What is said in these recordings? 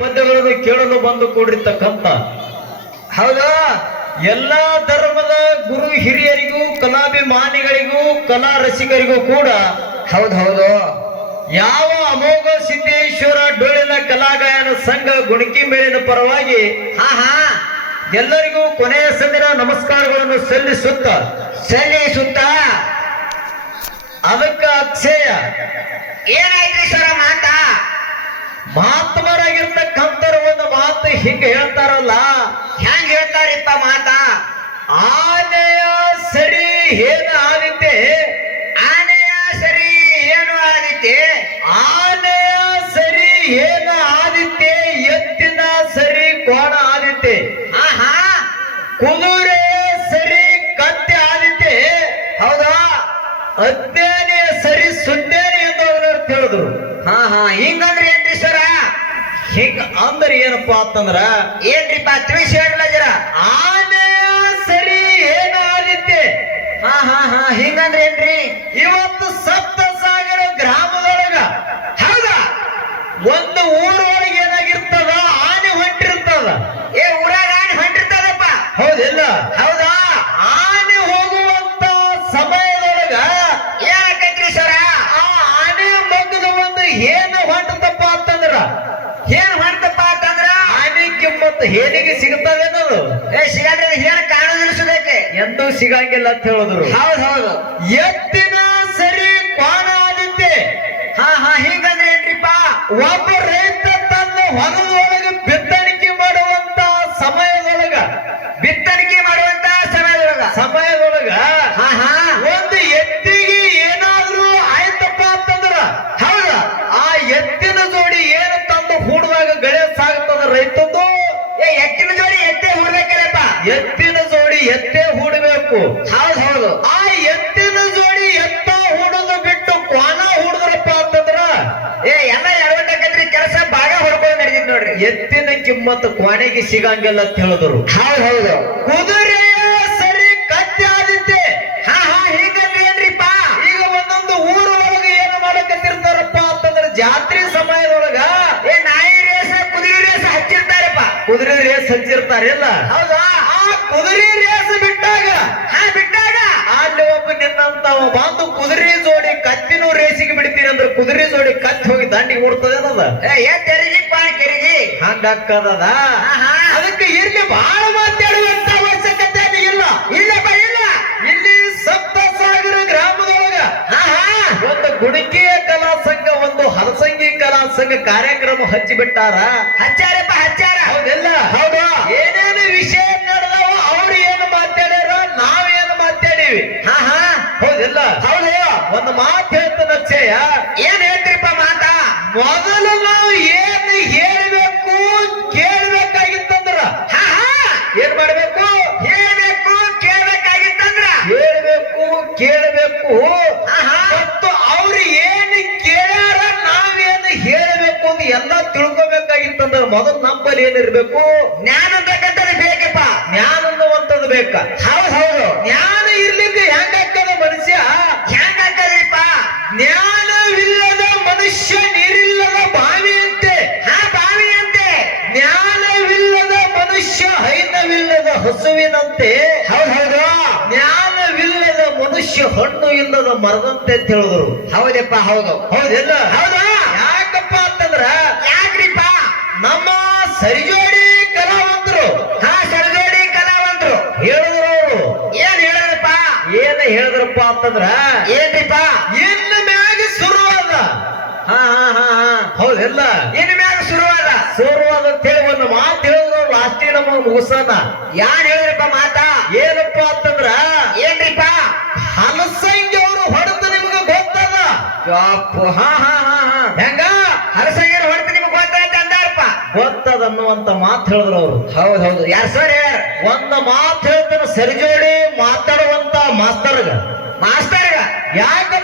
ಪದ್ಯಗಳನ್ನು ಕೇಳಲು ಬಂದು ಕೂಡಿರ್ತಕ್ಕಂಥ ಹೌದಾ? ಎಲ್ಲಾ ಧರ್ಮದ ಗುರು ಹಿರಿಯರಿಗೂ ಕಲಾಭಿಮಾನಿಗಳಿಗೂ ಕಲಾ ರಸಿಕರಿಗೂ ಕೂಡ ಹೌದು ಹೌದು. ಯಾವ ಅಮೋಘ ಸಿದ್ದೇಶ್ವರ ಡೊಳ್ಳಿನ ಕಲಾಗಾಯನ ಸಂಘ ಗುಣಕಿ ಮೇಳಿನ ಪರವಾಗಿ ಹಾ ಹಾ. ಎಲ್ಲರಿಗೂ ಕೊನೆಯ ಸಂದಿನ ನಮಸ್ಕಾರಗಳನ್ನು ಸಲ್ಲಿಸುತ್ತ. ಸಲ್ಲಿಸುತ್ತ? ಅದಕ್ಕ ಅಕ್ಷಯ. ಏನಾಯ್ತು ಸರ ಮಾತಾ ಮಹಾತ್ಮರಾಗಿರ್ತಕ್ಕಂಥವ್ರು ಒಂದು ಮಾತು ಹಿಂಗ ಹೇಳ್ತಾರಲ್ಲ ಹೆಂಗ್ ಹೇಳ್ತಾರಿಪ್ಪ ಮಾತಾ? ಆನೆಯ ಸರಿ ಏನ ಆದಿತ್ತೆ ಆನೆಯ ಸರಿ ಏನು ಆದಿತೆ? ಆನೆಯ ಸರಿ ಏನ ಆದಿತ್ತೆ ಎತ್ತಿನ ಸರಿ ಕೋಣ ಆದಿತ್ತೆ ಆಹಾ! ಕುದುರೆ ಸರಿ ಕತ್ತೆ ಆದಿತೆ. ಹೌದಾ? ಅದ್ದೇನೆ ಸರಿ ಸುದ್ದೇನೆ ಎಂದು ಹೇಳಿದ್ರು. ಹಾ ಹಾ ಹಿಂಗಂದ್ರೆ ಏನ್ರಿ ಸರ? ಹಿಂಗ ಅಂದ್ರೆ ಏನಪ್ಪಾ ಅಂತಂದ್ರ ಏನ್ರಿಪ್ಪ ತಿಳಿಸಿ ಹೇಳಲ್ಲ ಜರ? ಆನೆ ಸರಿ ಏನಾಗಿತ್ತೆ ಹಾ ಹಾ ಹಾ, ಹಿಂಗಂದ್ರೆ ಏನ್ರಿ? ಇವತ್ತು ಸಪ್ತ ಸಾಗರ ಗ್ರಾಮದೊಳಗ, ಹೌದಾ? ಒಂದು ಊರೊಳಗೆ ಏನಾಗಿರ್ತದ ಆನೆ ಹೊಂಟಿರ್ತದ ಏ ಊರಾಗ ಆನೆ ಹೊಂಟಿರ್ತದಪ್ಪ ಹೌದಿಲ್ಲ ಹೌದಾ ಆನೆ ಹೋಗುವಂತ ಸಮಯದೊಳಗ ಏನಾಕೈತ್ರಿ ಸರ ಆ ಆನೆ ಮಗ್ಗದ ಒಂದು ಏನ ಹೊಂಟತಪ್ಪ ಅಂತಂದ್ರ ಏನ್ ಹೊಂಟಪ್ಪ ಅಂತಂದ್ರ ಆನೆ ಕಿಮ್ಮತ್ತು ಹೇನಿಗೆ ಅನ್ನೋದು. ಏ ಸಿಗಲ್ರಿ ಏನ್ ಕಾಣೋದಿಲ್ಲ ಸುದಕ್ಕೆ ಎಂದೂ ಸಿಗಂಗಿಲ್ಲ ಅಂತ ಹೇಳಿದ್ರು. ಹೌದು ಹೌದು. ಎತ್ತಿನ ಸರಿ ಕೋಣ ಆದಿತ್ತೆ ಹಾ ಹಾ ಹಿಂಗಂದ್ರೆ ಏನ್ರಿಪ್ಪ? ಒಬ್ಬ ರೈತ ತನ್ನ ಹೊಲದೊಳಗೆ ಕ್ವಾನೆಗೆ ಸಿಗಂಗಿಲ್ಲ ಅಂತ ಹೇಳಿದ್ರು. ಹೌದು ಹೌದು. ಕುದುರೆ ಸರಿ ಕತ್ತೆ ಆದಿತ್ತೆ. ಹಾ ಹಾ ಏನ್ರಿಪ್ಪ? ಈಗ ಒಂದೊಂದು ಊರು ಒಳಗೆ ಏನು ಮಾಡಕತ್ತಿರ್ತಾರಪ್ಪ ಅಂತಂದ್ರೆ ಜಾತ್ರೆ ಸಮಯದೊಳಗ ಏ ನಾಯಿ ರೇಸ ಕುದುರೆ ರೇಸ ಹಚ್ಚಿರ್ತಾರಪ್ಪ. ಕುದುರೆ ರೇಸ್ ಹಚ್ಚಿರ್ತಾರಿಲ್ಲ ಹೌದಾ? ಆ ಕುದುರೆ ರೇಸ್ ಬಿಟ್ಟಾಗ ಹಾ ಬಿಟ್ಟಾಗ? ಅಲ್ಲಿ ಒಬ್ಬ ನಿನ್ನಂತ ಬಂದು ಕುದುರೆ ಜೋಡಿ ಕತ್ತಿನೂ ರೇಸಿಗೆ ಬಿಡ್ತೀನಿ ಅಂದ್ರೆ ಕುದುರೆ ಜೋಡಿ ಕತ್ತಿ ಹೋಗಿ ದಂಡಿಗೆ ಓಡ್ತದೆ ಅನ್ನದ ಏ ಏನ್ ಆಹಾ. ಅದಕ್ಕೆ ಇಲ್ಲಿ ಬಹಳ ಮಾತಾಡುವಂತ ಅವಶ್ಯಕತೆ ಇಲ್ಲ. ಇಲ್ಲಪ್ಪ ಇಲ್ಲ. ಇಲ್ಲಿ ಸಪ್ತ ಸಾಗರ ಗ್ರಾಮದೊಳಗ ಒಂದು ಗುಣಿಕೆಯ ಕಲಾ ಸಂಘ ಒಂದು ಹಲಸಂಗಿ ಕಲಾ ಸಂಘ ಕಾರ್ಯಕ್ರಮ ಹಚ್ಚಿಬಿಟ್ಟಾರ. ಹಚ್ಚಾರಪ್ಪ ಹಚ್ಚಾರ. ಹೌದಿಲ್ಲ? ಹೌದಾ? ಏನೇನು ವಿಷಯ ನಡೆದವ ಅವ್ರು ಏನು ಮಾತಾಡ್ಯಾರ ನಾವೇನು ಮಾತಾಡೀವಿ. ಹಾ ಹಾ ಹೌದಿಲ್ಲ? ಹೌದು. ಒಂದು ಮಾತು ಹೇಳ್ತಾನ ಅಕ್ಷಯ ಏನ್ ಹೇಳ್ತೀರಪ್ಪ ಮಾತಾ ಮೊದಲು ನಾವು ಏನು ಹೇಳ್ಬೇಕು ಕೇಳ್ಬೇಕಾಗಿತ್ತಂದ್ರ ಹಾ ಹಾ ಏನ್ ಮಾಡ್ಬೇಕು ಹೇಳ್ಬೇಕು ಕೇಳ್ಬೇಕಾಗಿತ್ತಂದ್ರ ಹೇಳ್ಬೇಕು ಕೇಳಬೇಕು ಆಹಾ. ಮತ್ತು ಅವ್ರು ಏನು ಕೇಳ್ಯಾರ ನಾವೇನು ಹೇಳಬೇಕು ಅಂತ ಎಲ್ಲ ತಿಳ್ಕೊಬೇಕಾಗಿತ್ತಂದ್ರ ಮೊದಲು ಏನಿರ್ಬೇಕು ಜ್ಞಾನ ಅಂತಕ್ಕಂಥದ್ದು ಬೇಕಪ್ಪ. ಜ್ಞಾನ ಅನ್ನುವಂಥದ್ದು ಬೇಕ. ಹೌದು ಹೌದು. ಜ್ಞಾನ ಇರ್ಲಿಕ್ಕೆ ಹೆಂಗಾಗ್ತದ ಮನುಷ್ಯ? ಹೆಂಗ್ ಹಾಕದ್ರಿಪ್ಪ ಜ್ಞಾನವಿಲ್ಲದ ಮನುಷ್ಯ ನೀರಿಲ್ಲದ ಬಾವಿಯಂತೆ. ಆ ಬಾವಿಯಂತೆ. ಜ್ಞಾನವಿಲ್ಲದ ಮನುಷ್ಯ ಹೈನವಿಲ್ಲದ ಹಸುವಿನಂತೆ. ಹೌದ್ ಹೌದು. ಜ್ಞಾನವಿಲ್ಲದ ಮನುಷ್ಯ ಹಣ್ಣು ಇಲ್ಲದ ಮರದಂತೆ ಅಂತ ಹೇಳಿದ್ರು. ಹೌದಪ್ಪ ಹೌದು. ಹೌದಿಲ್ಲ ಹೌದಾ. ಅಂತಂದ್ರ ಏನಿಪ್ಪ? ಇನ್ನು ಮ್ಯಾಗ ಶುರುವಾದ. ಹಾ ಹಾ ಹಾ ಹಾ. ಹೌದಿಲ್ಲ ಇನ್ ಮ್ಯಾಗ ಶುರುವಾದ. ಶುರುವಾದ ಅಂತ ಹೇಳಿ ಒಂದು ಮಾತು ಹೇಳಿದ್ರು ಲಾಸ್ಟಿಗೆ ನಮ್ಮ ಮುಗಿಸೋಣ ಯಾರು ಹೇಳಿದ್ರಪ್ಪ ಮಾತಾ? ಏನಪ್ಪ ಅಂತಂದ್ರ ಏನ್ರಿಪ್ಪ? ಹಲಸಂಗಿ ಅವರು ಹೊಡೆದು ನಿಮ್ಗೆ ಗೊತ್ತದ? ಹಾ ಹಾ ಹಾ ಹಾ. ಹೆಂಗ? ಹರಸಂಗರ ಹೊರತು ನಿಮ್ಗೆ ಗೊತ್ತಾಯ್ತು ಅಂದಾರಪ್ಪ. ಗೊತ್ತದ ಅನ್ನುವಂತ ಮಾತು ಹೇಳಿದ್ರು ಅವರು. ಹೌದ್ ಹೌದು. ಯಾರು ಸರ್ ಯಾರ ಒಂದ ಮಾತು ಹೇಳ್ತಾರ ಸರಿಜೋಡಿ ಮಾತಾಡುವಂತ ಮಾಸ್ತರ್ಗ. ಮಾಸ್ತರ್ಗ ಯಾಕಪ್ಪ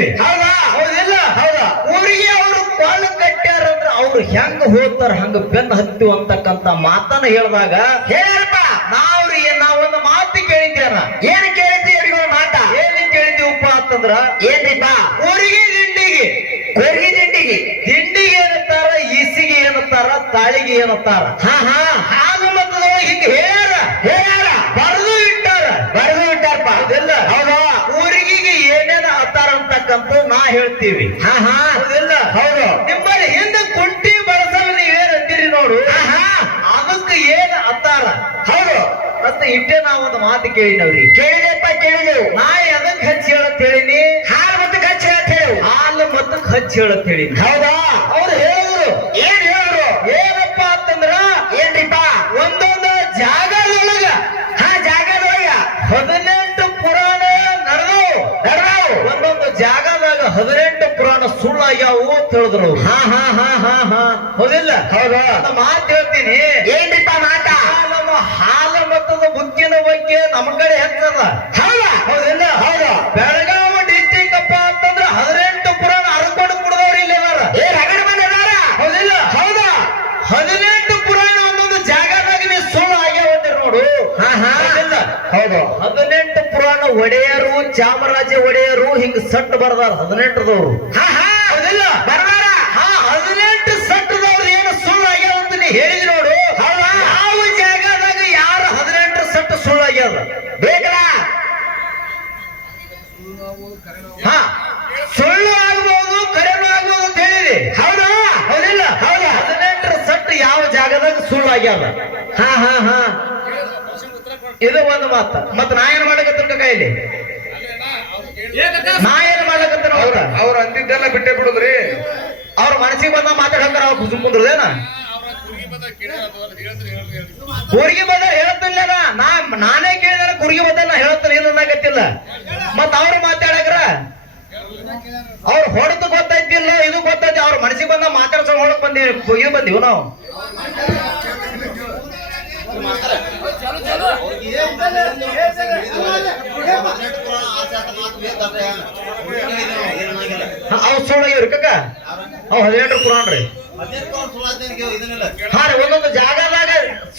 ಹೊಡಿಲಕತ್ತೀವಿ ಹೌದಾ? ಹೌದಿಲ್ಲ? ಹೌದಾ? ಊರಿಗೆ ಅವರು ಅವ್ರು ಹೆಂಗ ಹೋಗ್ತಾರ ಹಂಗ ಬೆನ್ನ ಹತ್ತು ಅಂತಕ್ಕಂತ ಮಾತನ್ನ ಹೇಳಿದಾಗ ಹೇಳಪ್ಪ! ನಾವ್ರಿ ನಾವೊಂದು ಮಾತು ಕೇಳಿದ್ದೇನ ಏನ್ ಕೇಳಿದ್ರಿ ಅವ್ರಿಗೆ ಮಾತ? ಏನ್ ಕೇಳಿದೀವಪ್ಪ ಅಂತಂದ್ರ ಏನ್ರಿಪ್ಪ ಊರಿಗೆ ದಿಂಡಿಗೆ. ಕೊರಿಗೆ ದಿಂಡಿಗೆ? ದಿಂಡಿಗೆ ಏನತ್ತಾರ ಇಸಿಗೆ ಏನತ್ತಾರ ತಾಳಿಗೆ ಏನತ್ತಾರ. ಹಾ. ಹಾ ಹಾಲು ಮತದೊಳಗೆ ಹಿಂಗ ಹೇಳ್ಯಾರ ಹೇಳ್ಯಾರ ಬರೆದು ಇಟ್ಟಾರ ಬರೆದು ಬಿಟ್ಟಾರಪ್ಪ ಹೌದಿಲ್ಲ ಹೌದಾ ಊರಿಗೆ ಏನೇನ ಅಂತಕ್ಕಂತ ನಾ ಹೇಳ್ತೀವಿ. ಹಾ ಹಾ. ಹೌದಿಲ್ಲ? ಹೌದು. ನಿಮ್ಮಲ್ಲಿ ಹಿಂದೆ ಕುಂಟಿ ಬಳಸಲು ನೀವೇನ್ ಅಂತೀರಿ ನೋಡು. ಹಾ ಹಾ. ಅದಕ್ಕೆ ಏನ್ ಅತ್ತಾರ ಹೌದು. ಮತ್ತೆ ಇಟ್ಟೆ ನಾವೊಂದು ಮಾತು ಕೇಳಿನವ್ರಿ. ಕೇಳಿದೆಪ್ಪ ಕೇಳಿದೆವು ನಾ ಎದಕ್ ಹಚ್ಚಿ ಹೇಳತ್ ಹೇಳಿನಿ. ಹಾಲು ಮತ್ತೆ ಹಚ್ಚಿ ಹೇಳತ್ ಹೇಳಿ. ಹಾಲು ಮತ್ತೆ ಹಚ್ಚಿ ಹೇಳತ್ ಹೇಳಿ ಹೌದಾ? ಅವ್ರು ಹೇಳಿದ್ರು. ಏನ್ ಹೇಳಿದ್ರು? ಏನಪ್ಪ ಅಂತಂದ್ರ? ಏನ್ರಿಪ್ಪ? ಒಂದೊಂದು ಜಾಗದೊಳಗ. ಹಾ ಜಾಗದೊಳಗ. ಹದಿನೆಂಟು ಜಾಗದಾಗ ಹದಿನೆಂಟು ಪುರಾಣ ಸುಳ್ಳಾಗ್ಯಾವು ಅಂತ ಹೇಳಿದ್ರು ಹಾ ಹಾ ಹಾ ಹಾ ಹಾ. ಹೌದಿಲ್ಲ? ಹೌದಾ. ಮಾತು ಹೇಳ್ತೀನಿ. ಏನ್ರಿಪ್ಪ ಮಾತ? ನಮ್ಮ ಹಾಲ ಮತ್ತದ ಬುಕ್ಕಿನ ಬಗ್ಗೆ ನಮ್ಮ ಕಡೆ ಹೆಚ್ಚದ. ಹೌದಾ? ಹೌದಿಲ್ಲ? ಹೌದಾ. ಬೆಳಗಾವಿ ಡಿಸ್ಟಿಕ್ ಅಪ್ಪ ಅಂತಂದ್ರೆ ಹದಿನೆಂಟು ಪುರಾಣ ಹರ್ಕೊಂಡು ಕುಡ್ದವ್ರು ಇಲ್ಲಿ ಅದಾರ. ಏ ರಗಡ ಹೌದಿಲ್ಲ? ಹೌದಾ? ಹದಿನೆಂಟು ಪುರಾಣ ಒಂದೊಂದು ಜಾಗದಾಗ ನೀವು ಸುಳ್ಳು ಆಗ್ಯಾವ ಅಂತ ನೋಡು. ಹಾ ಹಾ. ಇಲ್ಲ ಹೌದು. ಹದಿನೆಂಟು ಒಡೆಯರು ಚಾಮರಾಜ ಒಡೆಯರು ಹಿಂಗ ಸಟ್ ಬರ್ದಾರ ಹದಿನೆಂಟದವ್ರು ಹಾ ಹದಿನೆಂಟು ಸಟ್ಟದವ್ರು ಏನು ಸುಳ್ಳು ಆಗ್ಯಾವ ಅಂತ ನೀ ಹೇಳಿದ್ ನೋಡು. ಯಾವ ಜಾಗದಾಗ ಯಾರು ಹದಿನೆಂಟು ಸಟ್ಟು ಸುಳ್ಳಾಗ್ಯದ ಬೇಕಲ್ಲ? ಹಾ ಸುಳ್ಳು ಆಗ್ಬಹುದು ಕರೆನು ಆಗ್ಬಹುದು ಅಂತ ಹೇಳಿರಿ ಹೌದಾ? ಹೌದಿಲ್ಲ. ಹೌದಾ? ಹದಿನೆಂಟರ ಸಟ್ಟು ಯಾವ ಜಾಗದಾಗ ಸುಳ್ಳಾಗ್ಯದ ಹಾ ಹಾ ಹಾ. ಇದು ಒಂದು ಮಾತ. ಮತ್ತೆ ನಾ ಏನ್ ಮಾಡಕತ್ತ ಕೈಲಿ? ನಾ ಏನ್ ಮಾಡ್ಲಕತ್ತ ಅವ್ರ? ಅಂದಿದ್ದೆಲ್ಲ ಬಿಟ್ಟೆ ಬಿಡುದ್ರಿ. ಅವ್ರ ಮನಸ್ಸಿಗೆ ಬಂದ ಮಾತಾಡ್ತಾರೆ ಅವ್ರು ಕುಸುಮ್ ಕುಂದ್ರದೇನ? ಕೂರ್ಗಿ ಬದ ಹೇಳ್ತಿಲ್ಲ ನಾ. ನಾನೇ ಕೇಳಿದ್ರೆ ಕುರಿಗೆ ಬದ ನಾ ಹೇಳ್ತಾನೆ ಏನು ಅನ್ನಕತ್ತಿಲ್ಲ. ಮತ್ತ ಅವ್ರು ಮಾತಾಡಕ್ರ? ಅವ್ರು ಹೊಡೆದು ಗೊತ್ತಾಯ್ತಿಲ್ಲ ಇದು ಗೊತ್ತೈತಿ. ಅವ್ರ ಮನಸ್ಸಿಗೆ ಬಂದ ಮಾತಾಡ್ಸೋ ಹೊಡಕ್ ಬಂದಿವಿ ಇದು ಬಂದೀವಿ ನಾವು? ಅವ್ ಸುಳ್ಳಾಗಿವ್ರಿ ಕಕ್ಕ ಅವ್ ಹದಿನೆಂಟು ಪುರಾಣ ರೀ. ಹಾ ರೀ ಒಂದೊಂದು ಜಾಗದಾಗ